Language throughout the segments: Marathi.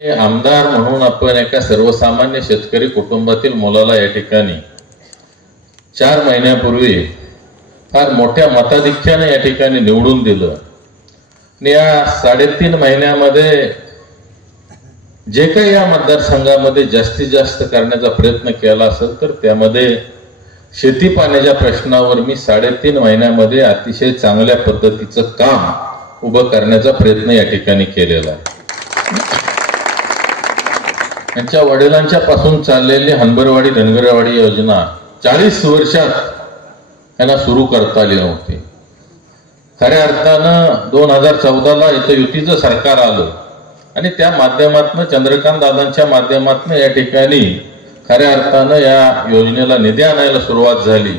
आमदार म्हणून आपण एका सर्वसामान्य शेतकरी कुटुंबातील मुलाला या ठिकाणी 4 महिन्यापूर्वी फार मोठ्या मताधिक्याने या ठिकाणी निवडून दिलं आणि या 3.5 महिन्यामध्ये जे काही या मतदारसंघामध्ये जास्तीत जास्त करण्याचा प्रयत्न केला असेल तर त्यामध्ये शेती पाण्याच्या प्रश्नावर मी 3.5 महिन्यामध्ये अतिशय चांगल्या पद्धतीचं काम उभं करण्याचा प्रयत्न या ठिकाणी केलेला आहे। त्यांच्या वडिलांच्या पासून चाललेली हनबरवाडी धनगरवाडी योजना 40 वर्षात त्यांना सुरू करता आली नव्हती। खऱ्या अर्थानं 2014ला इथं युतीचं सरकार आलं आणि त्या माध्यमातून चंद्रकांत दादांच्या माध्यमातून या ठिकाणी खऱ्या अर्थानं या योजनेला निधी आणायला सुरुवात झाली।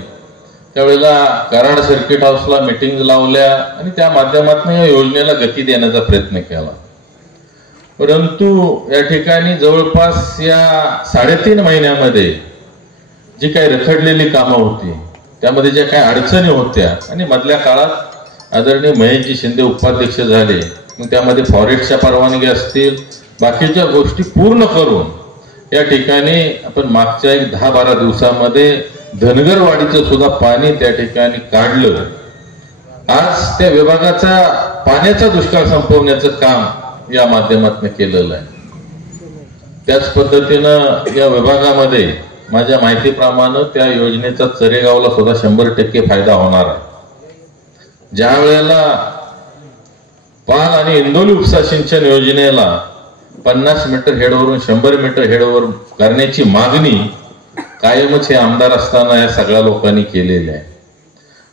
त्यावेळेला कराड सर्किट हाऊसला मीटिंग लावल्या आणि त्या माध्यमातून या योजनेला गती देण्याचा प्रयत्न केला। परंतु या ठिकाणी जवळपास या 3.5 महिन्यामध्ये जी काही रखडलेली कामं होती त्यामध्ये ज्या काही अडचणी होत्या आणि मधल्या काळात आदरणीय महेशजी शिंदे उपाध्यक्ष झाले, मग त्यामध्ये फॉरेस्टच्या परवानगी असतील बाकीच्या गोष्टी पूर्ण करून या ठिकाणी आपण मागच्या 10-12 दिवसामध्ये धनगरवाडीचं सुद्धा पाणी त्या ठिकाणी काढलं। आज त्या विभागाचा पाण्याचा दुष्काळ संपवण्याचं काम या माध्यमातून केलेलं आहे। त्याच पद्धतीनं या विभागामध्ये माझ्या माहितीप्रमाणे त्या योजनेचा चरेगावला सुद्धा 100% फायदा होणार आहे। ज्या वेळेला पाल आणि इंदोली उपसा सिंचन योजनेला 50 मीटर हेडवरून 100 मीटर हेडवर करण्याची मागणी कायमच हे आमदार असताना या सगळ्या लोकांनी केलेली आहे,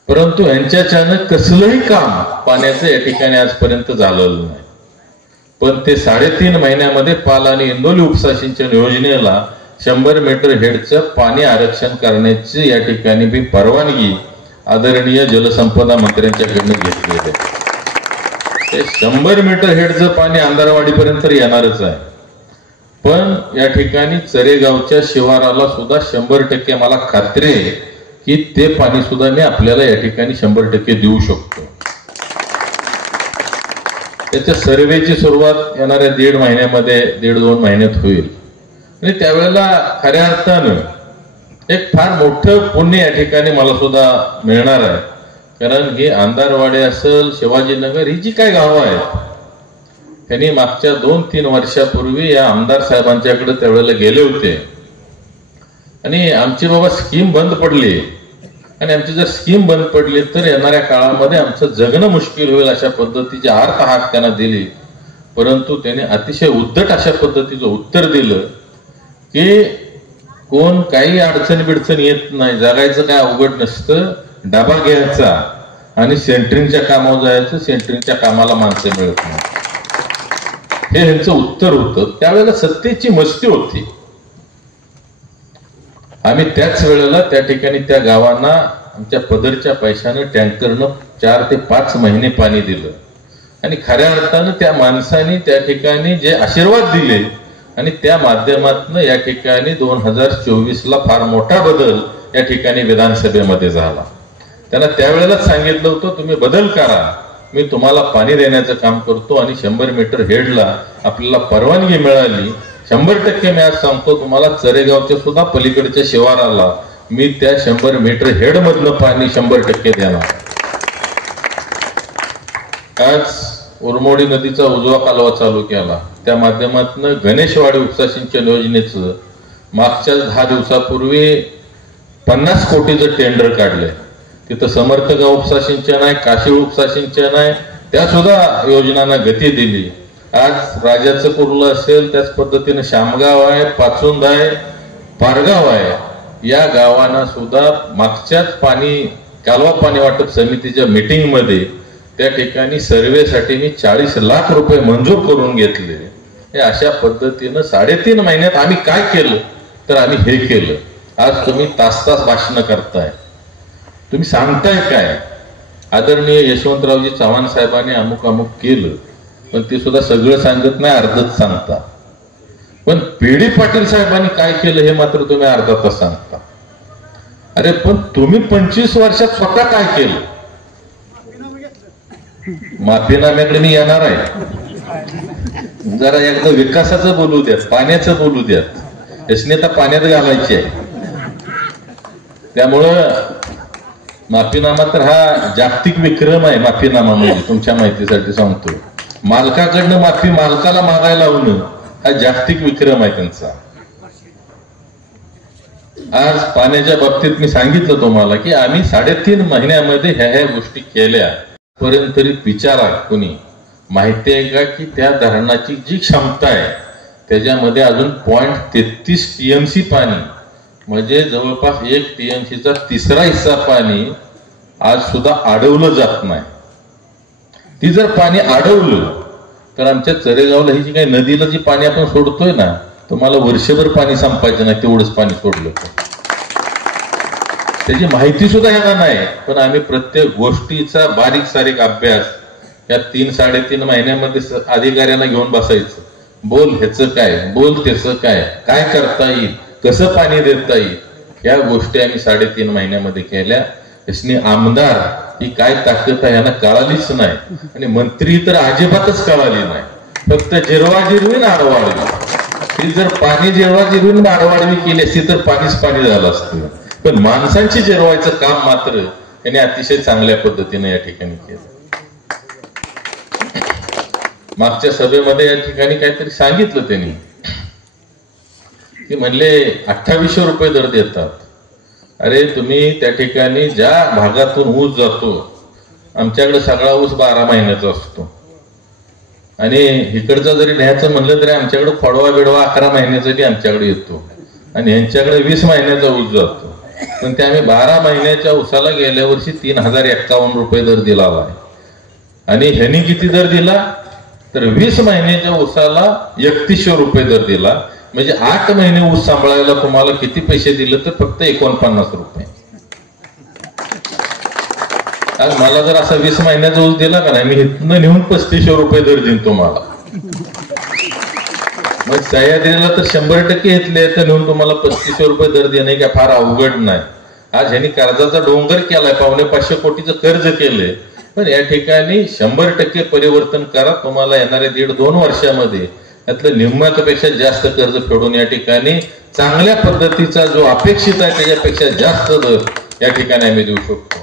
परंतु यांच्याच्यानं कसलंही काम पाण्याचं या ठिकाणी आजपर्यंत झालेलं नाही। पण ते 3.5 महिन्यामध्ये पाल आणि इंदोली उपसा सिंचन योजनेला 100 मीटर हेडचं पाणी आरक्षण करण्याची या ठिकाणी भी परवानगी आदरणीय जलसंपदा मंत्र्यांच्याकडून घेतलेली आहे। ते 100 मीटर हेडचं पाणी अंधारवाडीपर्यंत येणारच आहे, पण या ठिकाणी चरेगावच्या शिवाराला सुद्धा 100% मला खात्री आहे की ते पाणी सुद्धा मी आपल्याला या ठिकाणी 100% देऊ शकतो। त्याच्या सर्वेची सुरुवात येणाऱ्या 1.5 महिन्यामध्ये 1.5-2 महिन्यात होईल आणि त्यावेळेला खऱ्या अर्थानं एक फार मोठं पुण्य या ठिकाणी मला सुद्धा मिळणार आहे, कारण ही अंधारवाडी असेल शिवाजीनगर ही जी काय गावं आहेत त्यांनी मागच्या 2-3 वर्षापूर्वी या आमदार साहेबांच्याकडे त्यावेळेला गेले होते आणि आमची बाबा स्कीम बंद पडली आणि आमची जर स्कीम बंद पडली तर येणाऱ्या काळामध्ये आमचं जगणं मुश्किल होईल अशा पद्धतीची अर्थ हाक त्यांना दिली। परंतु त्याने अतिशय उद्धट अशा पद्धतीचं उत्तर दिलं की कोण काही अडचण बिडचण येत नाही, जगायचं काय अवघड नसतं, डबा घ्यायचा आणि सेंटरिंगच्या कामावर जायचं, सेंटरिंगच्या कामाला माणसं मिळत नाही, हे ह्यांचं उत्तर होतं। त्यावेळेला सत्तेची मस्ती होती। आम्ही त्याच वेळेला त्या ठिकाणी त्या गावांना आमच्या पदरच्या पैशानं टँकरनं 4 ते 5 महिने पाणी दिलं आणि खऱ्या अर्थानं त्या माणसाने त्या ठिकाणी जे आशीर्वाद दिले आणि त्या माध्यमातून या ठिकाणी 2024ला फार मोठा बदल या ठिकाणी विधानसभेमध्ये झाला। त्यांना त्यावेळेलाच सांगितलं होतं तुम्ही बदल करा, मी तुम्हाला पाणी देण्याचं काम करतो आणि 100 मीटर हेडला आपल्याला परवानगी मिळाली। 100% मी आज सांगतो तुम्हाला चरेगावच्या सुद्धा पलीकडच्या शिवाराला मी त्या 100 मीटर हेड मधलं पाणी 100% देणार। आज उरमोडी नदीचा उजवा कालवा चालू केला, त्या माध्यमातून गणेशवाडी उपसा सिंचन योजनेचं मागच्या 10 दिवसापूर्वी 50 कोटीचं टेंडर काढलंय। तिथं समर्थगाव उपसा सिंचन आहे, काशी उपसा सिंचन आहे, त्या सुद्धा योजनांना गती दिली। आज राजाचं कुर्ला असेल त्याच पद्धतीने शामगाव आहे, पाचुंद आहे, पारगाव आहे, या गावांना सुद्धा मागच्याच कालवा पाणी वाटप समितीच्या मीटिंग मध्ये त्या ठिकाणी सर्वेसाठी मी 40 लाख रुपये मंजूर करून घेतले। हे अशा पद्धतीनं 3.5 महिन्यात आम्ही काय केलं तर आम्ही हे केलं। आज तुम्ही तास भाषण करताय, तुम्ही सांगताय काय आदरणीय यशवंतरावजी चव्हाण साहेबांनी अमुक अमुक केलं, पण ते सुद्धा सगळं सांगत नाही, अर्धच सांगता। पण पीडी पाटील साहेबांनी काय केलं हे मात्र तुम्ही अर्धा तास सांगता। अरे पण तुम्ही 25 वर्षात स्वतः काय केलं? माफीनाम्याकडे मी येणार आहे। जरा एकदा विकासाचं बोलू द्यात, पाण्याचं बोलू द्यात. यसने तर पाण्यात घालायची आहे. त्यामुळं माफीनामा तर हा जागतिक विक्रम आहे. माफीनामा म्हणजे तुमच्या माहितीसाठी सांगतो, मालकाकडनं माफी मालकाला मागायला लावणं हा जागतिक विक्रम आहे त्यांचा. आज पाण्याच्या बाबतीत मी सांगितलं तुम्हाला की आम्ही 3.5 महिन्यामध्ये ह्या गोष्टी केल्या. पर्यंत तरी विचारा कोणी, माहिती आहे का की त्या धरणाची जी क्षमता आहे त्याच्यामध्ये अजून 0.33 TMC पाणी, म्हणजे जवळपास 1 TMCचा 3रा हिस्सा पाणी आज सुद्धा अडवलं जात नाही. ती जर पाणी अडवलं तर आमच्या चरेगावला ही जी काही नदीला जी पाणी आपण सोडतोय ना, तुम्हाला वर्षभर पाणी संपायचं नाही, तेवढंच पाणी सोडलं तर. त्याची माहिती सुद्धा ह्याला नाही. पण आम्ही प्रत्येक गोष्टीचा बारीक सारीक अभ्यास या 3-3.5 महिन्यामध्ये अधिकाऱ्यांना घेऊन बसायचं. बोल ह्याचं काय, बोल त्याचं काय, काय करता येईल, कसं पाणी देता येईल, या गोष्टी आम्ही 3.5 महिन्यामध्ये केल्या. यसनी आमदार ही काय ताकद आहे यांना कळालीच नाही, आणि मंत्री तर अजिबातच कळाली नाही. फक्त जिरवाजिरवी आडवाडवी. ही जर पाणी जिरवाजिरवी आडवाडवी केली असती तर पाणीच पाणी झालं असतं. पण माणसांची जिरवायचं काम मात्र त्यांनी अतिशय चांगल्या पद्धतीने या ठिकाणी केलं. मागच्या सभेमध्ये या ठिकाणी काहीतरी सांगितलं त्यांनी की म्हणले 2800 रुपये दर देतात. अरे तुम्ही त्या ठिकाणी ज्या भागातून ऊस जातो, आमच्याकडे सगळा ऊस 12 महिन्याचा असतो, आणि इकडचा जरी न्यायचं म्हणलं तरी आमच्याकडे फडवा बिडवा 11 महिन्यासाठी आमच्याकडे येतो, आणि यांच्याकडे 20 महिन्याचा ऊस जातो. पण ते आम्ही 12 महिन्याच्या ऊसाला गेल्या वर्षी 3051 रुपये दर दिला आहे. आणि ह्यांनी किती दर दिला तर 20 महिन्याच्या ऊसाला 3100 रुपये दर दिला. म्हणजे 8 महिने ऊस सांभाळायला तुम्हाला किती पैसे दिले तर फक्त 49 रुपये. आज मला जर असा 20 महिन्याचा ऊस दिला का नाही, मी इथनं नेऊन 3500 रुपये दर देईन तुम्हाला. मग सह्याद्रीला तर 100% घेतले तर नेऊन तुम्हाला 3500 रुपये दर देणे का फार अवघड नाही. आज ह्यांनी कर्जाचा डोंगर केलाय, 550 कोटीचं कर्ज केलंय. पण या ठिकाणी 100% परिवर्तन करा, तुम्हाला येणाऱ्या 1.5-2 वर्षामध्ये त्यातलं निम्म्यापेक्षा जास्त कर्ज फेडून या ठिकाणी चांगल्या पद्धतीचा जो अपेक्षित आहे त्याच्यापेक्षा जास्त दर या ठिकाणी आम्ही देऊ शकतो.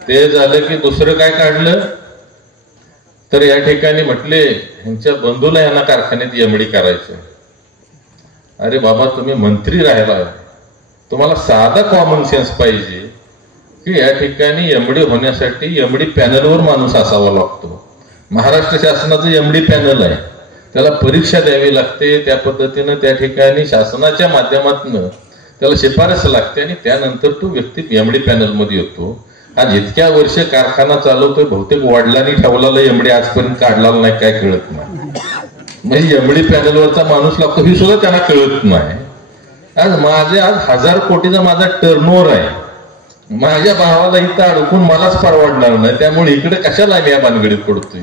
ते झालं की दुसरं काय काढलं तर या ठिकाणी म्हटले ह्यांच्या बंधूला यांना कारखान्यात एमडी करायचं. अरे बाबा, तुम्ही मंत्री राहिला, तुम्हाला साधा कॉमन सेन्स पाहिजे की या ठिकाणी एमडी होण्यासाठी एमडी पॅनलवर माणूस असावा लागतो. महाराष्ट्र शासनाचं एमडी पॅनल आहे, त्याला परीक्षा द्यावी लागते. त्या पद्धतीनं त्या ठिकाणी शासनाच्या माध्यमातून त्याला शिफारस लागते, आणि त्यानंतर तो व्यक्ती एमडी पॅनल मध्ये येतो. आज इतक्या वर्ष कारखाना चालवतोय, बहुतेक वडिलांनी ठेवलेला एमडी आजपर्यंत काढला नाही, काय कळत नाही. म्हणजे एमडी पॅनलवरचा माणूस लागतो ही सुद्धा त्यांना कळत नाही. आज 1000 कोटीचा माझा टर्नओव्हर आहे, माझ्या भावाला इथं अडकून मलाच परवडणार नाही, त्यामुळे इकडे कशाला आम्ही या भानगडीत पडतोय.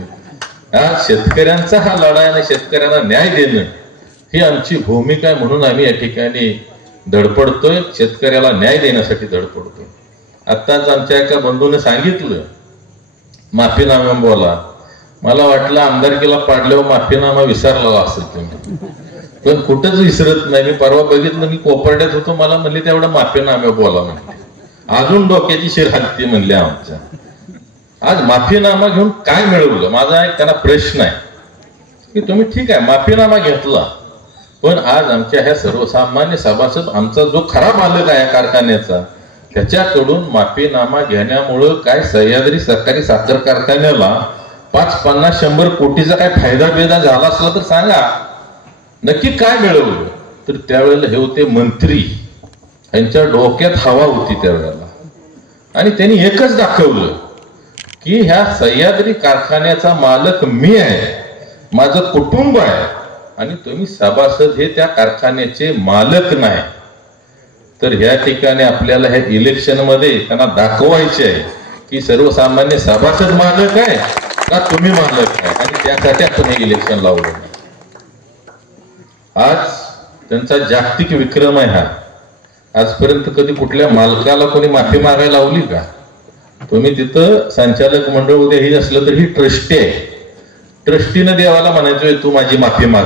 आज शेतकऱ्यांचा हा लढा आहे, आणि शेतकऱ्यांना न्याय देणं ही आमची भूमिका आहे. म्हणून आम्ही या ठिकाणी धडपडतोय, शेतकऱ्याला न्याय देण्यासाठी धडपडतोय. आत्ताच आमच्या एका बंधूने सांगितलं माफीनामा बोला. मला वाटलं आमदारकीला पाडल्यावर माफीनामा विसरला असेल तुम्ही, पण कुठंच विसरत नाही. मी परवा बघितलं, मी कोपर्ड्यात होतो, मला म्हणले तेवढा माफीनामा बोला म्हणले. अजून डोक्याची शिर हलती म्हणले आमच्या. आज माफीनामा घेऊन काय मिळवलं, माझा एक त्यांना प्रश्न आहे की तुम्ही ठीक आहे माफीनामा घेतला, पण आज आमच्या ह्या सर्वसामान्य सभासद, आमचा जो खरा मालक आहे कारखान्याचा, त्याच्याकडून माफीनामा घेण्यामुळं काय सह्याद्री सहकारी साखर कारखान्याला 5-50-100 कोटीचा काय फायदा बेदा झाला असला तर सांगा, नक्की काय मिळवलं. तर त्यावेळेला हे होते मंत्री, यांच्या डोक्यात हवा होती त्यावेळेला, आणि त्यांनी एकच दाखवलं की ह्या सह्याद्री कारखान्याचा मालक मी आहे, माझं कुटुंब आहे, आणि तुम्ही सभासद हे त्या कारखान्याचे मालक नाही. तर ह्या ठिकाणी आपल्याला ह्या इलेक्शन मध्ये त्यांना दाखवायचे आहे की सर्वसामान्य सभासद मालक आहे का तुम्ही मालक आहे, आणि त्यासाठी आपण हे इलेक्शन लावलं. आज त्यांचा जागतिक विक्रम आहे हा. आजपर्यंत कधी कुठल्या मालकाला कोणी माफी मागायला लावली का? तुम्ही तिथं संचालक मंडळ उद्या हे असलं तर ही ट्रस्टी आहे, ट्रस्टीनं देवाला म्हणायचोय तू माझी माफी माग.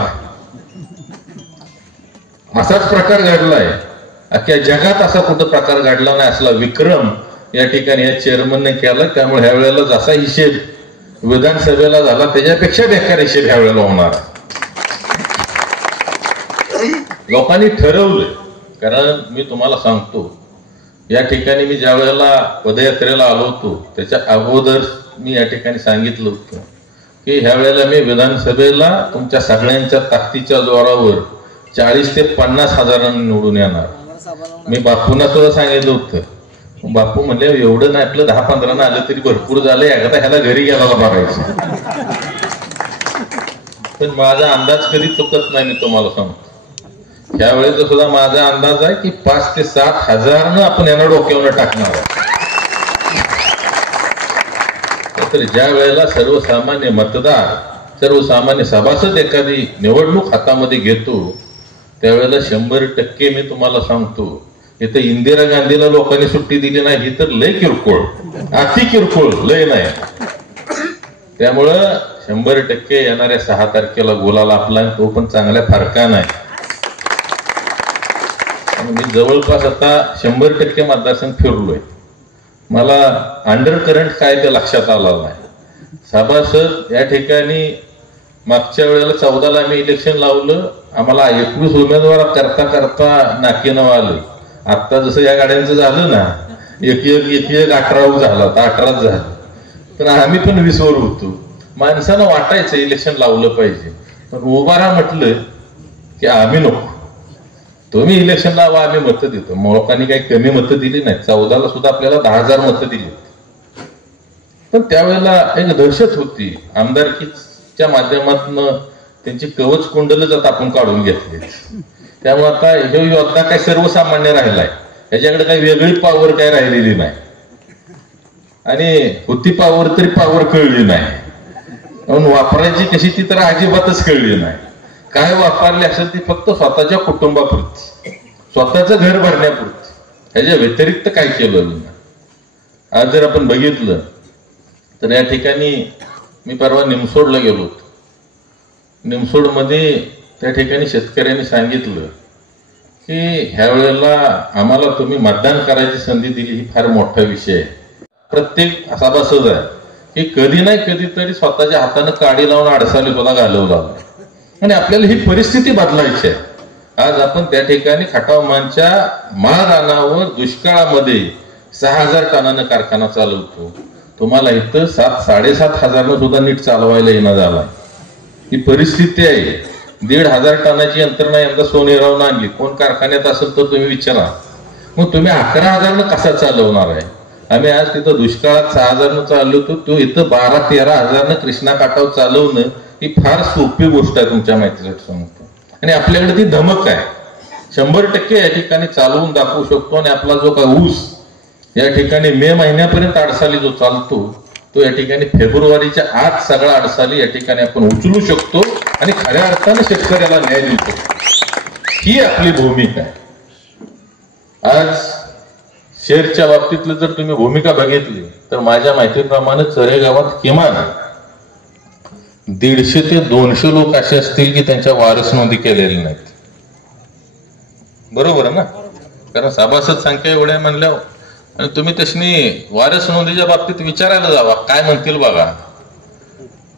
असाच प्रकार घडलाय. अख्ख्या जगात असा कुठं प्रकार घडला नाही. असला विक्रम या ठिकाणी या चेअरमनने केला. त्यामुळे ह्या वेळेला जसा हिशेब विधानसभेला झाला त्याच्यापेक्षा बेकार हिशेब ह्या वेळेला होणार. लोकांनी ठरवलंय. कारण मी तुम्हाला सांगतो, या ठिकाणी मी ज्या वेळेला पदयात्रेला आलो होतो त्याच्या अगोदर मी या ठिकाणी सांगितलं होतं की ह्या वेळेला मी विधानसभेला तुमच्या सगळ्यांच्या ताकदीच्या जोरावर 40 ते 50 हजारांनी निवडून येणार. मी बापूंना सुद्धा सांगितलं होतं. बापू म्हणले एवढं नाही, आपलं 10-15 आलं तरी भरपूर झालं, एकदा ह्याला घरी गेला बघायचं. पण माझा अंदाज कधी चुकत नाही. मी तुम्हाला सांगतो त्यावेळेचा सुद्धा माझा अंदाज आहे की 5 ते 7 हजारनं आपण यांना डोक्यावर टाकणार आहे. तर ज्या वेळेला सर्वसामान्य मतदार, सर्वसामान्य सभासद एखादी निवडणूक हातामध्ये घेतो त्यावेळेला 100% मी तुम्हाला सांगतो, इथं इंदिरा गांधीला लोकांनी सुट्टी दिली नाही ही तर लय किरकोळ, अति किरकोळ, लय नाही. त्यामुळं 100% येणाऱ्या 6 तारखेला गुलाल आपला, तो पण चांगल्या फरकानं आहे. मी जवळपास आता 100% मतदारसंघ फिरलोय. मला अंडर करंट काय ते लक्षात आलं नाही. सभासद या ठिकाणी मागच्या वेळेला 14ला आम्ही इलेक्शन लावलं, आम्हाला 21 उमेदवार करता करता नाकीनं आलं. आता जसं या गाड्यांचं झालं ना, एक 18 झाला, 18 झालं. पण आम्ही पण 20 वर होतो. माणसानं वाटायचं इलेक्शन लावलं पाहिजे, पण उभारा म्हटलं की आम्ही नको, तुम्ही इलेक्शन लावा, आम्ही मतं देतो. लोकांनी काही कमी मतं दिली नाही. 14ला सुद्धा आपल्याला 10,000 मतं दिली. पण त्यावेळेला एक दहशत होती. आमदारकीच्या माध्यमातून त्यांची कवच कुंडलच आता आपण काढून घेतले. त्यामुळे आता हे योद्धा काही सर्वसामान्य राहिलाय, ह्याच्याकडे काही वेगळी पावर काय राहिलेली नाही. आणि होती पावर तरी पावर कळली नाही, म्हणून वापरायची कशी ती तर अजिबातच कळली नाही. काय वापरले असेल ती फक्त स्वतःच्या कुटुंबापुरती, स्वतःचं घर भरण्यापुरती, ह्याच्या व्यतिरिक्त काय केलं नाही. आज जर आपण बघितलं तर या ठिकाणी मी परवा निमसोडला गेलो होतो. निमसोडमध्ये त्या ठिकाणी शेतकऱ्यांनी सांगितलं की ह्या वेळेला आम्हाला तुम्ही मतदान करायची संधी दिली, ही फार मोठा विषय आहे. प्रत्येक सभासद आहे की कधी नाही कधीतरी स्वतःच्या हातानं काडी लावून अडसाली सुद्धा घालवला आणि आपल्याला ही परिस्थिती बदलायची आहे. आज आपण त्या ठिकाणी खटावमानच्या महारानावर दुष्काळामध्ये 6,000 टनानं कारखाना चालवतो. तुम्हाला इथं 7-7.5 हजारनं सुद्धा नीट चालवायला येणं झाला. ही परिस्थिती आहे. 1,500 टनाची यंत्रणा यंदा सोनेरावनं आणली. कोण कारखान्यात असेल तर तुम्ही विचारा. मग तुम्ही 11,000नं कसा चालवणार आहे? आम्ही आज तिथं दुष्काळात 6,000नं चालवतो, तो इथं 12-13 हजारनं कृष्णा काठावर चालवणं ही फार सोपी गोष्ट आहे. तुमच्या माहितीसाठी सांगतो. आणि आपल्याकडे ती धमक आहे. 100% या ठिकाणी चालवून दाखवू शकतो. आणि आपला जो काय ऊस या ठिकाणी मे महिन्यापर्यंत अडसाली जो चालतो, तो या ठिकाणी फेब्रुवारीच्या आत सगळा अडसाली या ठिकाणी आपण उचलू शकतो आणि खऱ्या अर्थाने शेतकऱ्याला न्याय देऊ शकतो. ही आपली भूमिका आहे. आज शेअरच्या बाबतीतलं जर तुम्ही भूमिका बघितली तर माझ्या माहितीप्रमाणे चरेगावात किमान 150 ते 200 लोक असे असतील की त्यांच्या वारस नोंदी केलेल्या नाहीत. बरोबर ना? कारण सभासद संख्या एवढ्या म्हणल्यावर, आणि तुम्ही तशी वारस नोंदीच्या बाबतीत विचारायला जावा, काय म्हणतील बघा.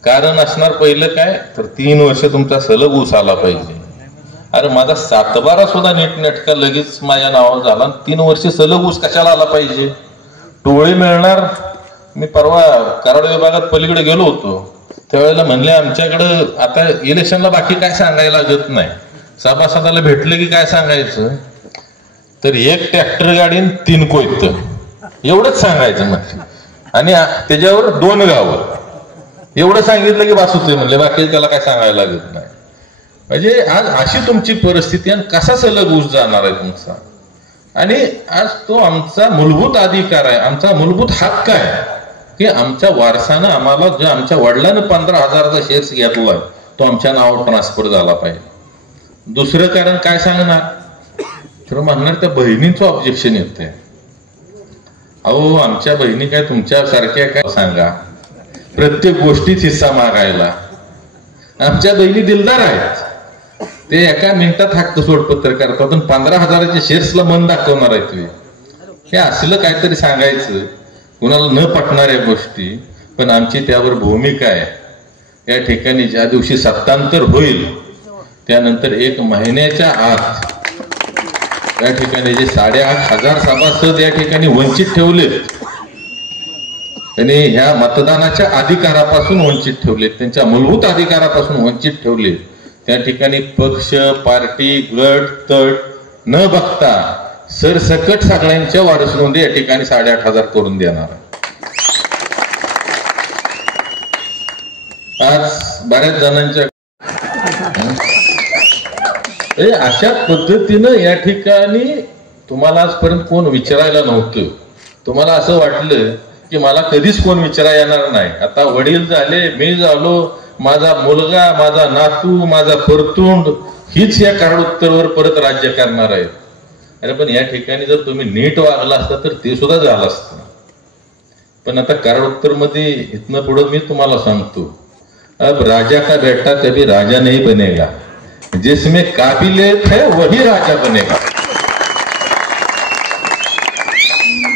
कारण असणार पहिलं काय तर 3 वर्ष तुमचा सलग ऊस आला पाहिजे. अरे माझा 7-12 सुद्धा नीटनेटका लगेच माझ्या नावावर झाला, 3 वर्ष सलग ऊस कशाला आला पाहिजे? टोळे मिळणार. मी परवा कराड विभागात पलीकडे गेलो होतो, त्यावेळेला म्हणले आमच्याकडं आता इलेक्शनला बाकी काय सांगायला लागत नाही, सभासदाला भेटलं की काय सांगायचं तर 1 ट्रॅक्टर गाडी 3 कोयत एवढंच सांगायचं म्हणजे, आणि त्याच्यावर 2 गावं एवढं सांगितलं की बस होतंय म्हणले, बाकी त्याला काय सांगायला लागत नाही. म्हणजे आज अशी तुमची परिस्थिती आणि कसा सलग ऊस जाणार आहे तुमचा. आणि आज तो आमचा मूलभूत अधिकार आहे, आमचा मूलभूत हक्क आहे की आमच्या वारसानं आम्हाला जो आमच्या वडिलांना 15,000चा शेअर्स घेतला तो आमच्या नावावर ट्रान्सफर झाला पाहिजे. दुसरं कारण काय सांगणार तर म्हणणार त्या बहिणींचं ऑब्जेक्शन येते. अहो आमच्या बहिणी काय तुमच्या सारख्या काय सांगा, प्रत्येक गोष्टीत हिस्सा मागायला. आमच्या बहिणी दिलदार आहेत, ते एका मिनिटात हक्क सोडपत्र करतात आणि 15,000च्या शेअर्सला मन दाखवणार आहेत. हे असलं काहीतरी सांगायचं, कुणाला न पटणाऱ्या गोष्टी. पण आमची त्यावर भूमिका आहे. या ठिकाणी ज्या दिवशी सत्तांतर होईल त्यानंतर 1 महिन्याच्या आत या ठिकाणी जे 8,500 सभासद या ठिकाणी वंचित ठेवलेत, त्यांनी ह्या मतदानाच्या अधिकारापासून वंचित ठेवलेत, त्यांच्या मूलभूत अधिकारापासून वंचित ठेवले. त्या ठिकाणी पक्ष, पार्टी, गट, तट न बघता सरसकट सगळ्यांच्या वारस नोंदी या ठिकाणी 8,500 करून देणार. आज बऱ्याच जणांच्या अशा पद्धतीनं या ठिकाणी तुम्हाला आजपर्यंत कोण विचारायला नव्हतं. तुम्हाला असं वाटलं की मला कधीच कोण विचारा येणार नाही. आता वडील झाले, मी झालो, माझा मुलगा, माझा नातू, माझा परतुंड हीच या कारणोत्तरवर परत राज्य करणार आहेत. अरे पण या ठिकाणी जर तुम्ही नीट वागला असता तर ते सुद्धा झालं असतं. पण आता कारणोत्तर मध्ये इथनं पुढं मी तुम्हाला सांगतो, अब राजा का बेटा कभी राजा नहीं बनेगा, जिसमें काबिलियत है वही राजा बनेगा.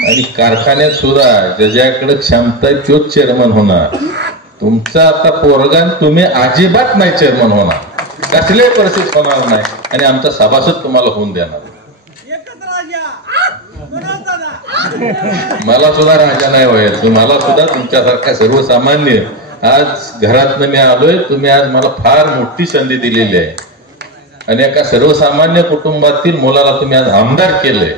आणि कारखान्यात सुद्धा ज्याच्याकडे क्षमता आहे तोच चेअरमन होणार. तुमचा आता पोरगा तुम्ही अजिबात नाही चेअरमन होणार, कसल्याही परिस्थितीत होणार नाही. आणि आमचा सभासद तुम्हाला होऊन देणार. मला सुद्धा राजा नाही व्हायचं, मला सुद्धा तुमच्यासारख्या सर्वसामान्य आज घरातनं मी आलोय. तुम्ही आज मला फार मोठी संधी दिलेली आहे आणि एका सर्वसामान्य कुटुंबातील मुलाला तुम्ही आज आमदार केलंय.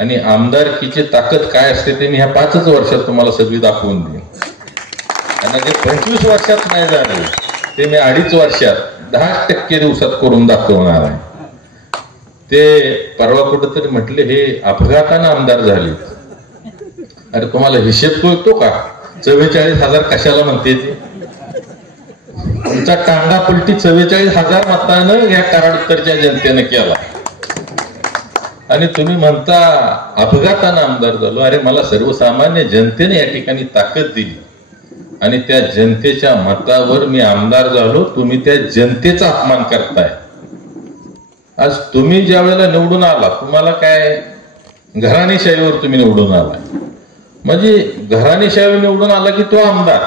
आणि आमदारकीची ताकद काय असते ते मी ह्या 5च वर्षात तुम्हाला सगळी दाखवून देईन. आणि जे 25 वर्षात नाही झाले ते मी 2.5 वर्षात 10% दिवसात करून दाखवणार आहे. ते परवा कुठंतरी म्हटले हे अपघातानं आमदार झाले. अरे तुम्हाला हिशेब कळतो का? 44,000 कशाला म्हणते ते? तुमचा टांगा पलटी 44,000 मतानं या कराडोत्तरच्या जनतेने केला आणि तुम्ही म्हणता अपघातानं आमदार झालो. अरे मला सर्वसामान्य जनतेने या ठिकाणी ताकद दिली आणि त्या जनतेच्या मतावर मी आमदार झालो. तुम्ही त्या जनतेचा अपमान करताय. आज तुम्ही ज्या वेळेला निवडून आला, तुम्हाला काय घराणेशाहीवर तुम्ही निवडून आलाय, म्हणजे घराणेशाहीवर निवडून आला की तो आमदार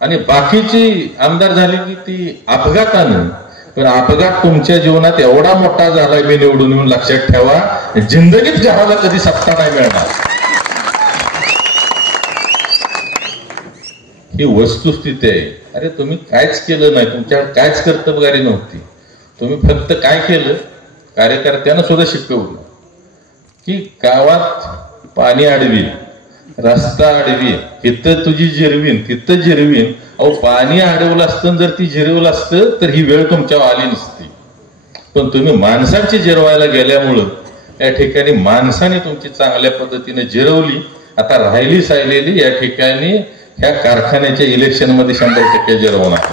आणि बाकीची आमदार झाली की ती अपघातानं. पण अपघात तुमच्या जीवनात एवढा मोठा झालाय मी निवडून येऊन, लक्षात ठेवा, जिंदगीत घराला कधी सत्ता नाही मिळणार. ही वस्तुस्थिती आहे. अरे तुम्ही कायच केलं नाही, तुमच्याकडे कायच कर्तबगारी नव्हती. तुम्ही फक्त काय केलं, कार्यकर्त्यांना सुद्धा शिकवलं की गावात पाणी अडवी, रस्ता अडवी, इथं तुझी जिरवीन तिथं जिरवीन. अहो पाणी अडवलं असतं, जर ती जिरवलं असतं तर ही वेळ तुमच्यावर आली नसती. पण तुम्ही माणसांची जिरवायला गेल्यामुळं या ठिकाणी माणसाने तुमची चांगल्या पद्धतीने जिरवली. आता राहिली सायलेली या ठिकाणी ह्या कारखान्याच्या इलेक्शन मध्ये 100% जिरवणार.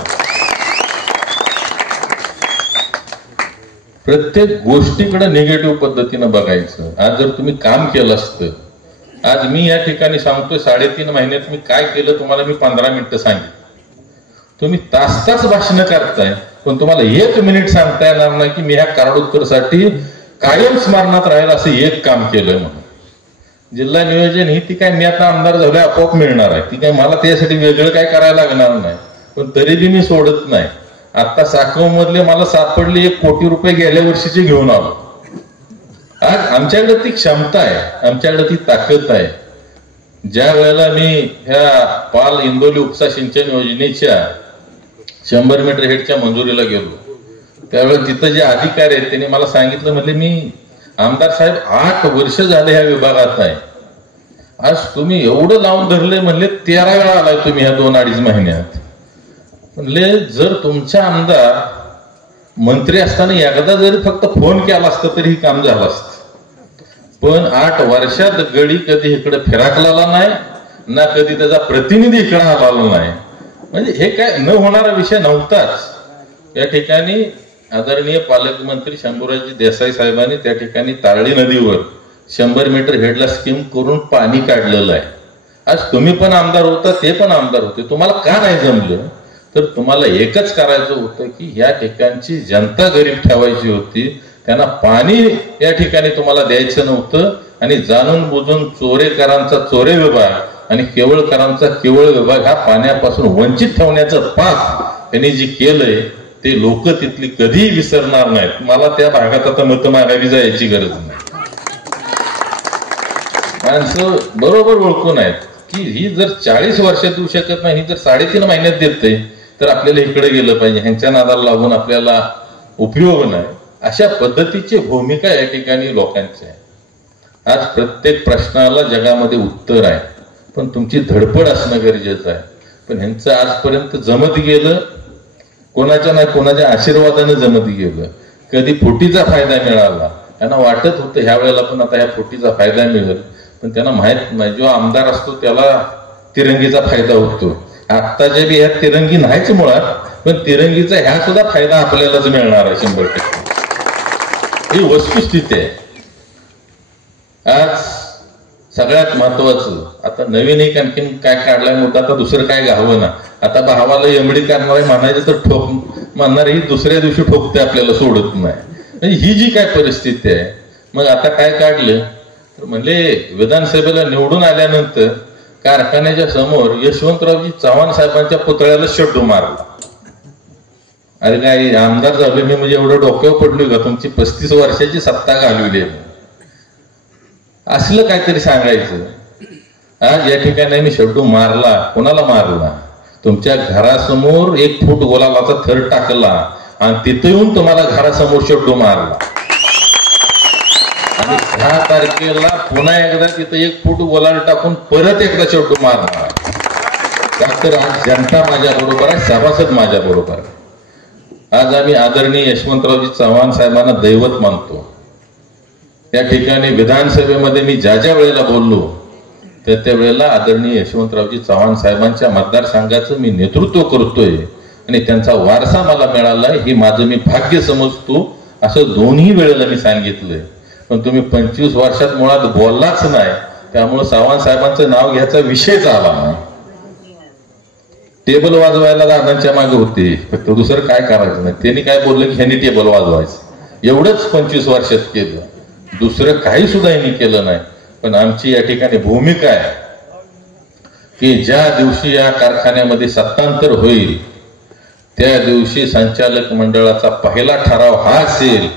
प्रत्येक गोष्टीकडे निगेटिव्ह पद्धतीनं बघायचं. आज जर तुम्ही काम केलं असतं, आज मी या ठिकाणी सांगतोय 3.5 महिन्यात मी काय केलं तुम्हाला मी 15 मिनिटं सांगितलं. तुम्ही तास भाषण करताय पण तुम्हाला 1 मिनिट सांगता येणार नाही की मी ह्या कराडोत्तरसाठी कायम स्मरणात राहील असं एक काम केलंय म्हणून. जिल्हा नियोजन ही ती काय मी आता आमदार झालोय आपोआप मिळणार आहे, ती काय मला त्यासाठी वेगळं काय करायला लागणार नाही. पण तरी बी मी सोडत नाही. आता साखव मधले मला सापडले 1 कोटी रुपये गेल्या वर्षीचे घेऊन आलो. आज आमच्याकडे ती क्षमता आहे, आमच्याकडे ती ताकद आहे. ज्या वेळेला मी ह्या पाल इंदोली उपसा सिंचन योजनेच्या 100 मीटर हेडच्या मंजुरीला गेलो त्यावेळेला तिथं जे अधिकारी आहेत त्यांनी मला सांगितलं, म्हणले मी आमदार साहेब 8 वर्ष झाले ह्या विभागात आहे, आज तुम्ही एवढं लावून धरले, म्हणले 13 वेळा आलाय तुम्ही ह्या 2-2.5 महिन्यात. म्हणले जर तुमच्या आमदार मंत्री असताना एकदा जरी फक्त फोन केला असता तरी काम झालं असतं. पण 8 वर्षात गडी कधी इकडे फिराकला नाही ना, कधी त्याचा प्रतिनिधी इकडे आला नाही. म्हणजे हे काय न होणारा विषय नव्हताच. या ठिकाणी आदरणीय पालकमंत्री शंभूराजी देसाई साहेबांनी त्या ठिकाणी तारळी नदीवर 100 मीटर हेडला स्कीम करून पाणी काढलेलं आहे. आज तुम्ही पण आमदार होता, ते पण आमदार होते, तुम्हाला का नाही जमलं? तर तुम्हाला एकच करायचं होतं की या ठिकाणची जनता गरीब ठेवायची होती, त्यांना पाणी या ठिकाणी तुम्हाला द्यायचं नव्हतं आणि जाणून बुजून चोरेकरांचा चोरे विभाग आणि केवळकरांचा केवळ विभाग हा पाण्यापासून वंचित ठेवण्याचं पाप त्यांनी जे केलंय ते लोक तिथली कधीही विसरणार नाहीत. मला त्या भागात आता मत मागावी जायची गरज नाही. माणसं बरोबर ओळखून आहेत की ही जर 40 वर्षात देऊ शकत नाही, ही जर 3.5 महिन्यात देते तर आपल्याला इकडे गेलं पाहिजे, ह्यांच्या नादाला लागून आपल्याला उपयोग नाही. अशा पद्धतीची भूमिका या ठिकाणी लोकांची आहे. आज प्रत्येक प्रश्नाला जगामध्ये उत्तर आहे, पण तुमची धडपड असणं गरजेचं आहे. पण ह्यांचं आजपर्यंत जमत गेलं, कोणाच्या ना कोणाच्या आशीर्वादानं जमत गेलं. कधी फुटीचा फायदा मिळाला, त्यांना वाटत होतं ह्या वेळेला पण आता ह्या फुटीचा फायदा मिळेल, पण त्यांना माहित नाही जो आमदार असतो त्याला तिरंगीचा फायदा होतो. आत्ताच्या बी ह्या तिरंगी नाहीच मुळात, पण तिरंगीचा ह्या सुद्धा फायदा आपल्यालाच मिळणार आहे 100%. ही वस्तुस्थिती आहे. आज सगळ्यात महत्वाचं आता नवीन एक आणखीन काय काढलाय मुद्दा, आता दुसरं काय घावं ना. आता भावाला एमडी करणार म्हणायचं तर ठोक म्हणणार, ही दुसऱ्या दिवशी ठोकते आपल्याला सोडत नाही. ही जी काय परिस्थिती आहे, मग आता काय काढलं तर म्हणले विधानसभेला निवडून आल्यानंतर कारखान्याच्या समोर यशवंतरावजी चव्हाण साहेबांच्या पुतळ्याला शेड्डू मारला. अरे काय आमदार झालो मी म्हणजे एवढं डोक्यावर पडलोय का, तुमची 35 वर्षाची सत्ता घालवली असलं काहीतरी सांगायचं. आज या ठिकाणी मी शेड्डू मारला, कोणाला मारला? तुमच्या घरासमोर 1 फूट गोलालाचा थर टाकला आणि तिथे येऊन तुम्हाला घरासमोर शेड्डू मारला. आणि 10 तारखेला पुन्हा एकदा तिथं 1 फूट गोलाल टाकून परत एकदा शेड्डू मारणार. तर आज जनता माझ्या बरोबर आहे, सभासद माझ्या बरोबर आहे. आज आम्ही आदरणीय यशवंतरावजी चव्हाण साहेबांना दैवत मानतो. त्या ठिकाणी विधानसभेमध्ये मी ज्या ज्या वेळेला बोललो त्या वेळेला आदरणीय यशवंतरावजी चव्हाण साहेबांच्या मतदारसंघाचं मी नेतृत्व करतोय आणि त्यांचा वारसा मला मिळालाय हे माझं मी भाग्य समजतो, असं दोन्ही वेळेला मी सांगितलंय. पण तुम्ही 25 वर्षात मुळात बोललाच नाही, त्यामुळे चव्हाण साहेबांचं नाव घ्यायचा विषयच आला नाही. टेबल वाजवायला दादांच्या मागे होते, फक्त दुसरं काय करायचं नाही. त्यांनी काय बोललं की ह्यांनी टेबल वाजवायचं, एवढंच 25 वर्षात केलं, दुसरं काही सुद्धा यांनी केलं नाही. पण आमची या ठिकाणी भूमिका आहे की ज्या दिवशी या कारखान्यामध्ये सत्तांतर होईल त्या दिवशी संचालक मंडळाचा पहिला ठराव हा असेल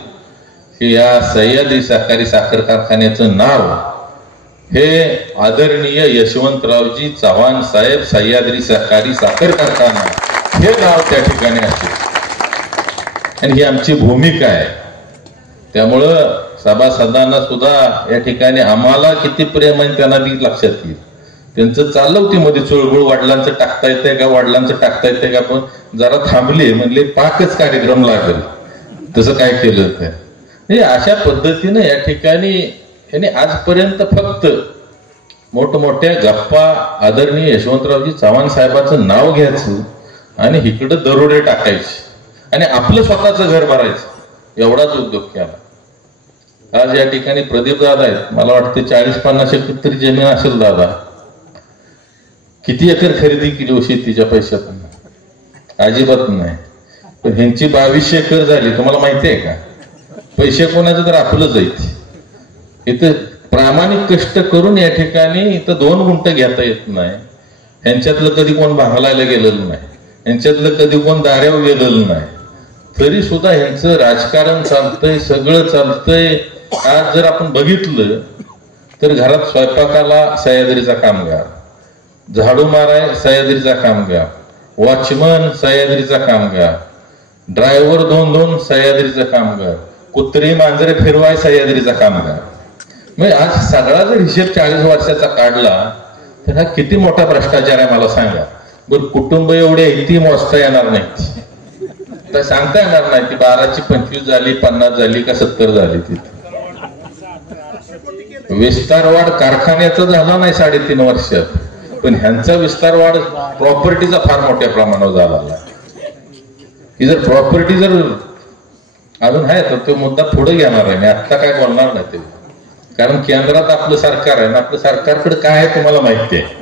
की या सह्याद्री सहकारी साखर कारखान्याचं नाव हे आदरणीय यशवंतरावजी चव्हाण साहेब सह्याद्री सहकारी साखर कारखाना हे नाव त्या ठिकाणी असेल. आणि ही आमची भूमिका आहे. त्यामुळं सभासदांना सुद्धा या ठिकाणी आम्हाला किती प्रेम आहे त्यांना ती लक्षात येईल. त्यांचं चाललं होती मध्ये चुळबुळ, वडिलांचं टाकता येतंय का, वडिलांचं टाकता येतंय का, पण जरा थांबले म्हणले पाकच कार्यक्रम लागेल, तसं काय केलं तर. अशा पद्धतीनं या ठिकाणी यांनी आजपर्यंत फक्त मोठमोठ्या गप्पा आदरणीय यशवंतरावजी चव्हाण साहेबांचं नाव घ्यायचं आणि इकडं दरोडे टाकायचे आणि आपलं स्वतःचं घर भरायचं, एवढाच उद्योग केला. आज या ठिकाणी प्रदीप दादा आहेत, मला वाटतं 40-50 एकर तरी जमीन असेल. दादा किती एकर खरेदी केली हो शेतीच्या पैशातून? अजिबात नाही. पण ह्यांची 2200 एकर झाली, तुम्हाला माहिती आहे का? पैसे कोणाचं तर आपलंच आहे. इथं प्रामाणिक कष्ट करून या ठिकाणी इथं 2 गुंठ घेता येत नाही. ह्यांच्यातलं कधी कोण भांगलायला गेलेलं नाही, ह्यांच्यातलं कधी कोण दाऱ्यावर गेलेलं नाही, तरी सुद्धा ह्यांचं राजकारण चालतंय, सगळं चालतंय. आज जर आपण बघितलं तर घरात स्वयंपाकाला सह्याद्रीचा कामगार, झाडू माराय सह्याद्रीचा कामगार, वॉचमन सह्याद्रीचा कामगार, ड्रायव्हर 2-2 सह्याद्रीचा कामगार, कुत्री मांजरे फिरवाय सह्याद्रीचा कामगार. म्हणजे आज सगळा जर हिशेब 40 वर्षाचा काढला तर हा किती मोठा भ्रष्टाचार आहे मला सांगा बरं. कुटुंब एवढे इथे मोजता येणार नाही, तर सांगता येणार नाही की 12ची 25 झाली, 50 झाली का 70 झाली. तिथे विस्तार वाढ कारखान्याचा झाला नाही 3.5 वर्षात, पण ह्यांचा विस्तार वाढ प्रॉपर्टीचा फार मोठ्या प्रमाणावर झाला. ही जर प्रॉपर्टी जर अजून आहे तर तो मुद्दा पुढे घेणार आहे, मी आत्ता काय बोलणार नाही ते, कारण केंद्रात आपलं सरकार आहे ना, आपलं सरकारकडे काय आहे तुम्हाला माहिती आहे.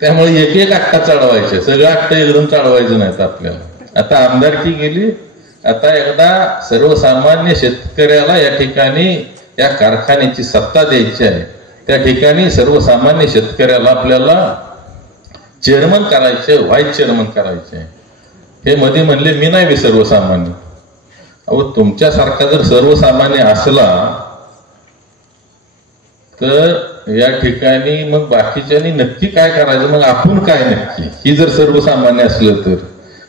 त्यामुळे एक एक आट्टा चढवायचे, सगळं आट्टा एकदम चढवायचं नाहीत आपल्याला. आता आमदारकी गेली, आता एकदा सर्वसामान्य शेतकऱ्याला या ठिकाणी या कारखान्याची सत्ता द्यायची आहे. त्या ठिकाणी सर्वसामान्य शेतकऱ्याला आपल्याला चेअरमन करायचे, व्हाईस चेअरमन करायचे. हे मध्ये म्हणले मी नाही बी सर्वसामान्य. अहो तुमच्यासारखा जर सर्वसामान्य असला तर या ठिकाणी मग बाकीच्यांनी नक्की काय करायचं, मग आपण काय नक्की, ही जर सर्वसामान्य असलं तर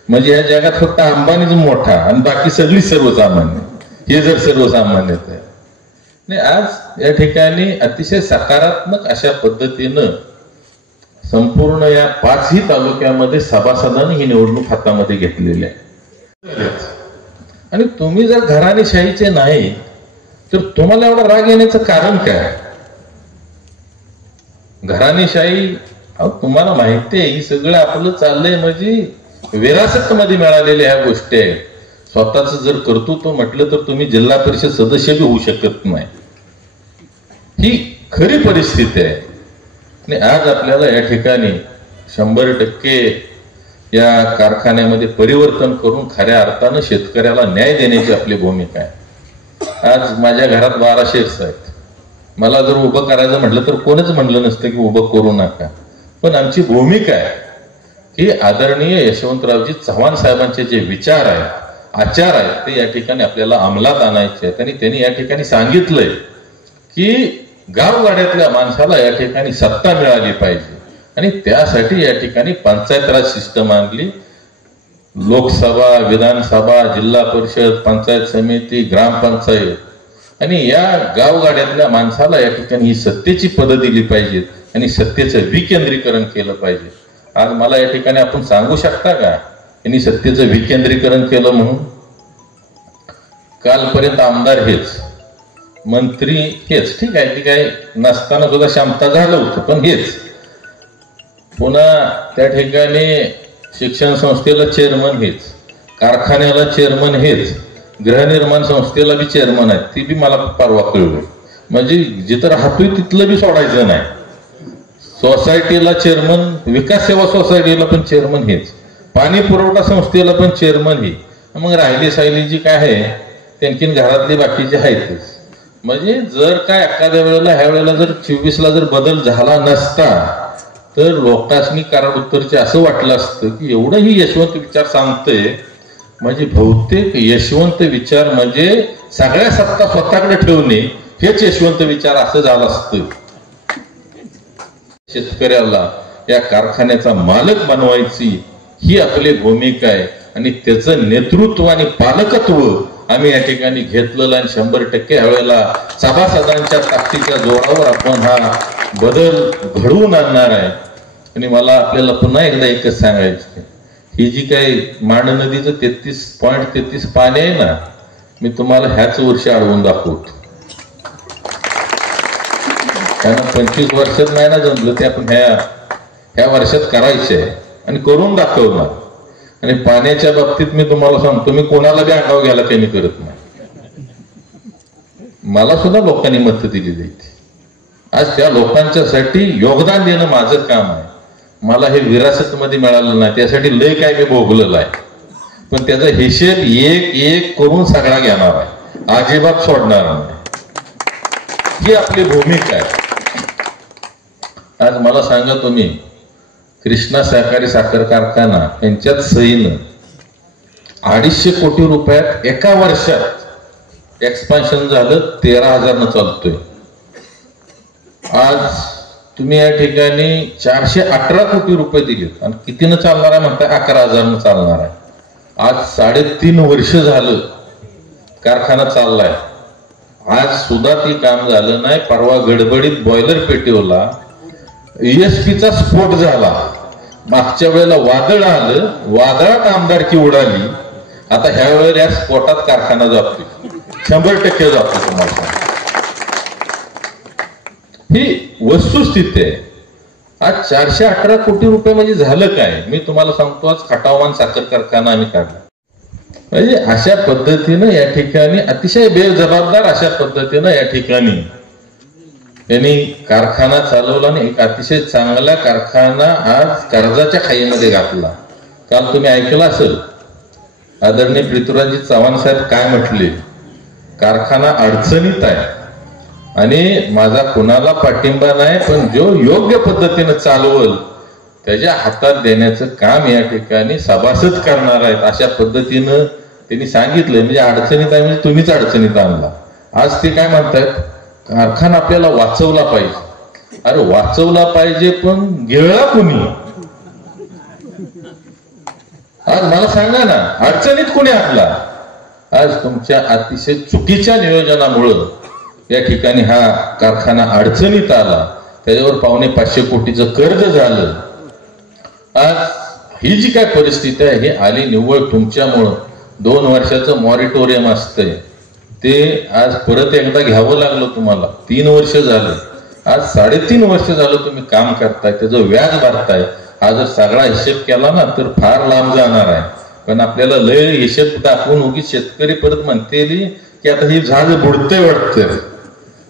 म्हणजे या जगात फक्त अंबानीच मोठा आणि बाकी सगळी सर्वसामान्य, हे जर सर्वसामान्यता आहे. नाही, आज या ठिकाणी अतिशय सकारात्मक अशा पद्धतीनं संपूर्ण या 5ही तालुक्यामध्ये सभासदांनी ही निवडणूक हातामध्ये घेतलेली आहे. आणि तुम्ही जर घराणेशाहीचे नाही तर तुम्हाला एवढा राग येण्याचं कारण काय? घराणेशाही तुम्हाला माहिती आहे, ही सगळं आपलं चाललंय म्हणजे विरासत मध्ये मिळालेल्या ह्या गोष्टी आहेत. स्वतःच जर कर्तृत्व म्हटलं तर तुम्ही जिल्हा परिषद सदस्य बी होऊ शकत नाही, ही खरी परिस्थिती आहे. आणि आज आपल्याला या ठिकाणी 100% या कारखान्यामध्ये परिवर्तन करून खऱ्या अर्थानं शेतकऱ्याला न्याय देण्याची आपली भूमिका आहे. आज माझ्या घरात 12 शेर्स आहेत. मला जर उभं करायचं म्हटलं तर कोणच म्हणलं नसतं की उभं करू नका. पण आमची भूमिका आहे की आदरणीय यशवंतरावजी चव्हाण साहेबांचे जे विचार आहेत, आचार आहेत, ते या ठिकाणी आपल्याला अंमलात आणायचे आहेत. आणि त्यांनी या ठिकाणी सांगितलंय की गावगाड्यातल्या माणसाला या ठिकाणी सत्ता मिळाली पाहिजे आणि त्यासाठी या ठिकाणी पंचायत राज सिस्टम आणली. लोकसभा, विधानसभा, जिल्हा परिषद, पंचायत समिती, ग्रामपंचायत आणि या गावगाड्यातल्या माणसाला या ठिकाणी ही सत्तेची पदं दिली पाहिजेत आणि सत्तेचं विकेंद्रीकरण केलं पाहिजे. आज मला या ठिकाणी आपण सांगू शकता का यांनी सत्तेचं विकेंद्रीकरण केलं म्हणून? कालपर्यंत आमदार हेच, मंत्री हेच, ठीक आहे, ठीक आहे, नसताना सुद्धा क्षमता झालं होतं, पण हेच. पुन्हा त्या ठिकाणी शिक्षण संस्थेला चेअरमन हेच, कारखान्याला चेअरमन हेच, गृहनिर्माण संस्थेला बी चेअरमन आहेत, ती बी मला परवा कळलं. म्हणजे जिथं राहतोय तिथलं बी सोडायचं नाही. सोसायटीला चेअरमन, विकास सेवा सोसायटीला पण चेअरमन हेच, पाणी पुरवठा संस्थेला पण चेअरमन हे. मग राहिली सायली जी काय आहे त्यांची घरातली बाकीचे आहेतच. म्हणजे जर काय एखाद्या वेळेला ह्या वेळेला जर 24ला जर बदल झाला नसता तर लोकांनी कारण उत्तरचे असं वाटलं असतं की एवढं ही यशवंत विचार सांगतोय, म्हणजे बहुतेक यशवंत विचार म्हणजे सगळ्या सत्ता स्वतःकडे ठेवणे हेच यशवंत विचार असं झालं असतं. शेतकऱ्याला या कारखान्याचा मालक बनवायची ही आपली भूमिका आहे आणि त्याचं नेतृत्व आणि पालकत्व आम्ही या ठिकाणी घेतलेलं आणि 100% यावेळेला सभासदांच्या ताकदीच्या जोरावर आपण हा बदल घडवून आणणार आहे. आणि मला आपल्याला पुन्हा एकदा एकच सांगायचं, ही जी काही मांड नदीचं 33.33 पाणी आहे ना, मी तुम्हाला ह्याच वर्षी अडवून दाखवतो. त्यांना 25 वर्षात नाही ना जमलं, ते आपण ह्या वर्षात करायचे आणि करून दाखवणार. आणि पाण्याच्या बाबतीत मी तुम्हाला सांगतो, मी कोणाला बी अंगावर घ्यायला काही मी करत नाही. मला सुद्धा लोकांनी मत दिलेली आहेत. आज त्या लोकांच्यासाठी योगदान देणं माझं काम आहे. मला हे विरासत मध्ये मिळालं नाही, त्यासाठी लय काय मी भोगलेलं आहे, पण त्याचा हिशेब एक एक करून सगळा घेणार आहे, अजिबात सोडणार नाही. ही आपली भूमिका आहे. आज मला सांगा तुम्ही, कृष्णा सहकारी साखर कारखाना यांच्यात सहीनं 250 कोटी रुपयात एका वर्षात एक्सपान्शन झालं, 13,000 चालतोय. आज तुम्ही या ठिकाणी 418 कोटी रुपये दिलेत आणि कितीनं चालणार आहे म्हणताय? 11,000 चालणार आहे. आज 3.5 वर्ष झालं कारखाना चाललाय, आज सुद्धा ती काम झालं नाही. परवा गडबडीत बॉयलर पेटवला, ESPचा स्फोट झाला, मागच्या वेळेला वादळ आलं, वादळात आमदारकी उडाली. आता ह्या वेळेला या स्फोटात कारखाना जातोय, 100% जातो. तुम्हाला ही वस्तुस्थिती आहे. आज 418 कोटी रुपये म्हणजे झालं काय? मी तुम्हाला सांगतो, आज खटावमान साखर कारखाना आम्ही काढला. म्हणजे अशा पद्धतीनं या ठिकाणी अतिशय बेजबाबदार अशा पद्धतीनं या ठिकाणी यांनी कारखाना चालवला आणि एक अतिशय चांगला कारखाना आज कर्जाच्या खाईमध्ये घातला. काल तुम्ही ऐकलं असेल आदरणीय पृथ्वीराजजी चव्हाण साहेब काय म्हटले, कारखाना अडचणीत आहे आणि माझा कुणाला पाठिंबा नाही, पण जो योग्य पद्धतीने चालवल त्याच्या हातात देण्याचं काम या ठिकाणी सभासद करणार आहेत, अशा पद्धतीनं त्यांनी सांगितलं. म्हणजे अडचणीत आहे म्हणजे तुम्हीच अडचणीत आणला. आज ते काय म्हणतात, कारखाना आपल्याला वाचवला पाहिजे. अरे वाचवला पाहिजे, पण गिळला कोणी? आज मला सांगा ना, अडचणीत कोणी आणला? आज तुमच्या अतिशय चुकीच्या नियोजनामुळं या ठिकाणी हा कारखाना अडचणीत आला. त्याच्यावर 550 कोटीचं कर्ज झालं. आज ही जी काय परिस्थिती आहे ही आली निव्वळ तुमच्यामुळं. 2 वर्षाचं मॉरिटोरियम असतंय ते आज परत एकदा घ्यावं लागलं तुम्हाला. 3 वर्ष झालं, आज 3.5 वर्ष झालं तुम्ही काम करताय, त्याचं व्याज भरताय. हा जर सगळा हिशेब केला ना तर फार लांब जाणार आहे. पण आपल्याला लय हिशेब दाखवून उगीच शेतकरी परत म्हणतेली की आता ही झाड बुडतंय वाटतं,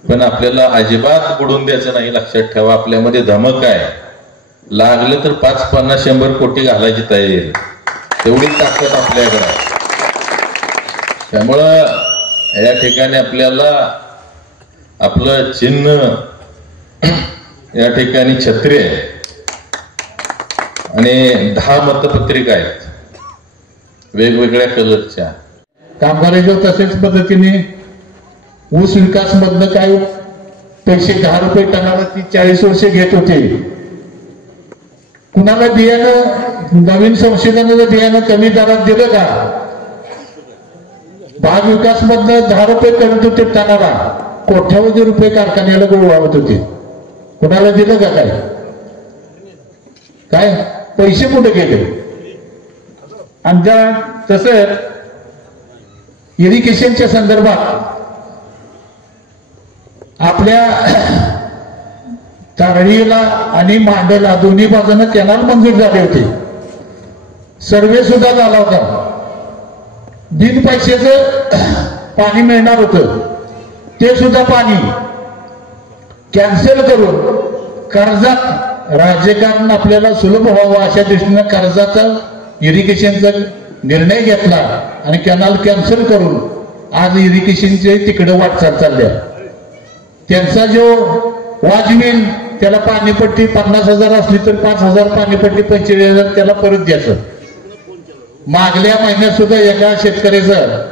पण आपल्याला अजिबात बुडून द्यायचं नाही. लक्षात ठेवा, आपल्यामध्ये धमक आहे. लागलं तर 5, 50, 100 कोटी घालायची तयारी, तेवढी ताकद आपल्याकडे आहे. त्यामुळं या ठिकाणी आपल्याला आपलं चिन्ह या ठिकाणी छत्री आहे आणि 10 मतपत्रिका आहेत वेगवेगळ्या कलरच्या. कामगारांच्या तशाच पद्धतीने ऊस विकास मधनं काय पैसे 10 रुपये टनाला ती 40 वर्ष घेत होते. कुणाला बियाणं नवीन संशोधनाचं बियाणं कमी दरात दिलं का? भाग विकास मधनं 10 रुपये करत होते टनाला, कोट्यावधी रुपये कारखान्याला गोळवावत होते. कुणाला दिलं का? काय पैसे कुठे गेले? आणि तसं इरिगेशनच्या संदर्भात आपल्या तारळीला आणि मांडला दोन्ही बाजूने कॅनल मंजूर झाले होते. सर्वे सुद्धा झाला होता. बिन पैशाचं पाणी मिळणार होतं, ते सुद्धा पाणी कॅन्सल करून कर्जात राजकारण आपल्याला सुलभ व्हावं अशा दृष्टीने कर्जाचा इरिगेशनचा निर्णय घेतला आणि कॅनल कॅन्सल करून आज इरिगेशनचे तिकडे वाटचाल चालल्या. त्यांचा जो वाजवीन त्याला पाणीपट्टी 50,000 असली तर 5,000 पाणीपट्टी 45,000 त्याला परत द्यायचं. मागल्या महिन्यात सुद्धा एका शेतकऱ्याचं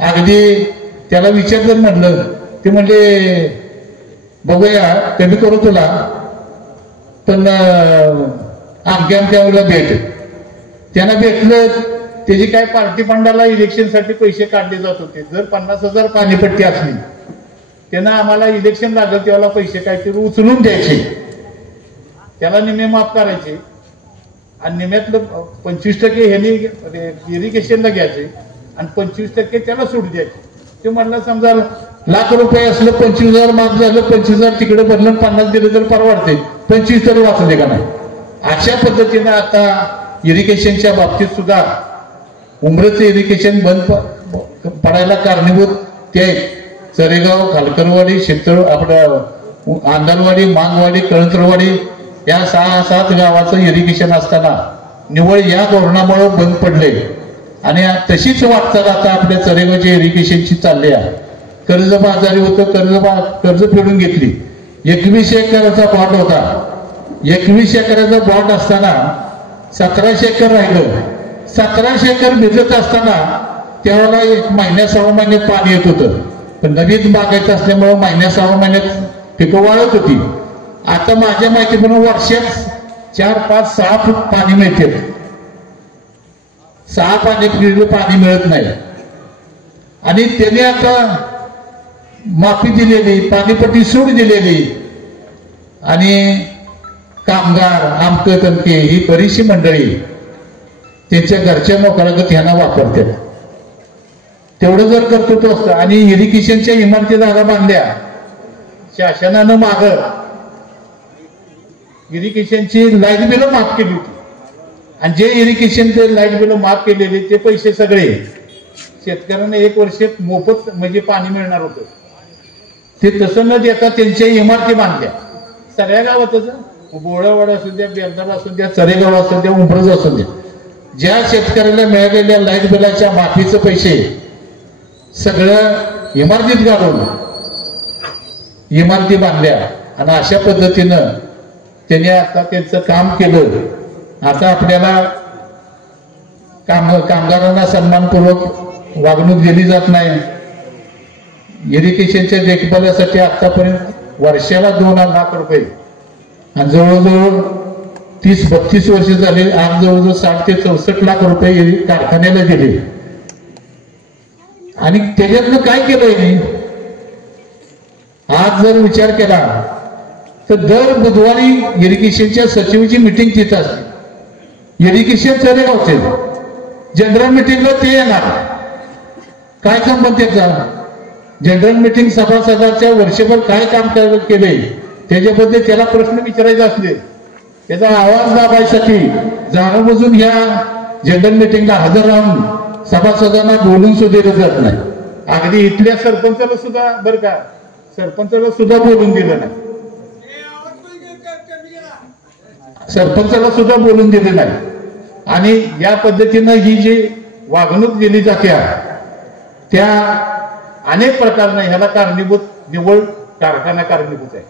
अगदी त्याला विचारलं, म्हटलं ते म्हणले बघूया कमी करू तुला, पण अमक्या वेळेला भेट. त्यांना भेटलं, त्याची काय पार्टी फंडाला इलेक्शनसाठी पैसे काढले जात होते. जर 50,000 पाणीपट्टी असली त्यांना आम्हाला इलेक्शन लागलं तेव्हा पैसे काहीतरी उचलून द्यायचे, त्याला निम्मे माफ करायचे आणि निम्यातलं 25% ह्यांनी इरिगेशनला घ्यायचे आणि 25% त्याला सूट द्यायचे. ते म्हटलं समजा लाख रुपये असलं 25,000 माफ झालं, 25,000 तिकडे भरलं, 50 दिलं तर परवडते, 25 तरी वाचले का नाही? अशा पद्धतीने आता इरिगेशनच्या बाबतीत सुद्धा उमरेचं इरिगेशन बंद पडायला कारणीभूत ते चरेगाव, खालकरवाडी, शेतळ, आपलं आंदरवाडी, मांगवाडी, कळंत्रवाडी या 6-7 गावाचं इरिगेशन असताना निवळ या धोरणामुळे बंद पडले आणि तशीच वाटचाल आता आपल्या चरेगावच्या इरिगेशनची चालली आहे. कर्जबाजारी होतं, कर्ज फेडून घेतली. 21 एकराचा बॉन्ड होता. 21 एकराचा बॉन्ड असताना 1700 एकर राहिलं. 1700 एकर भिजत असताना त्यावेळेला 1 महिन्या 6 महिन्यात पाणी येत होतं, पण नवीन बागायचं असल्यामुळे महिन्या 6 महिन्यात पिकं वाळत होती. आता माझ्या माहितीप्रमाणे वर्षात 4, 5, 6 फूट पाणी मिळते. 6 पाणी मिळत नाही आणि त्याने आता माफी दिलेली, पाणीपट्टी सूट दिलेली आणि कामगार आमके तमके ही बरीचशी मंडळी त्यांच्या घरच्या नोकरागत ह्यांना वापरतात. तेवढं जर कर्तृत्व असतं आणि इरिगेशनच्या इमारती जागा बांधल्या शासनानं, माग इरिगेशनची लाईट बिलं माफ केली होती आणि जे इरिगेशनचे लाईट बिलं माफ केलेले ते पैसे सगळे शेतकऱ्यांना 1 वर्ष मोफत म्हणजे पाणी मिळणार होतं. ते तसं न देता त्यांच्या इमारती बांधल्या सगळ्या गावातच, बोळावाड असू द्या, बेलदार असू द्या, चरेगाव असू द्या, उंबरज असू द्या, ज्या शेतकऱ्याला मिळालेल्या लाईट बिलाच्या माफीचे पैसे सगळं इमारतीत घालून इमारती बांधल्या आणि अशा पद्धतीनं त्यांनी आता त्यांचं काम केलं. आता आपल्याला कामगारांना सन्मानपूर्वक वागणूक दिली जात नाही. इरिगेशनच्या देखभालीसाठी आतापर्यंत वर्षाला 2 लाख रुपये आणि जवळजवळ 30-32 वर्ष झाले, आज जवळजवळ 60 ते 64 लाख रुपये कारखान्याला दिले. आणि त्याच्यातनं काय केलंय, आज जर विचार केला तर दर बुधवारी इरिगेशनच्या सचिवची मिटिंग तिथं असते. इरिगेशन चरेगावचे जनरल मिटिंगला ते येणार, काय संबंध त्याचा? जनरल मिटिंग सभासदाच्या वर्षभर काय काम केले त्याच्याबद्दल त्याला प्रश्न विचारायचे असले, त्याचा आवाज दाबायसाठी जाणून ह्या जनरल मिटिंगला हजर राहून सभासदांना बोलून सुद्धा जात नाही. अगदी इथल्या सरपंचाला सुद्धा बरं का, सरपंचाला सुद्धा बोलून दिलं नाही, सरपंचाला सुद्धा बोलून दिलं नाही. आणि या पद्धतीनं ही जी वागणूक दिली जाते त्या अनेक प्रकारने ह्याला कारणीभूत निव्वळ कारखाना कारणीभूत आहे.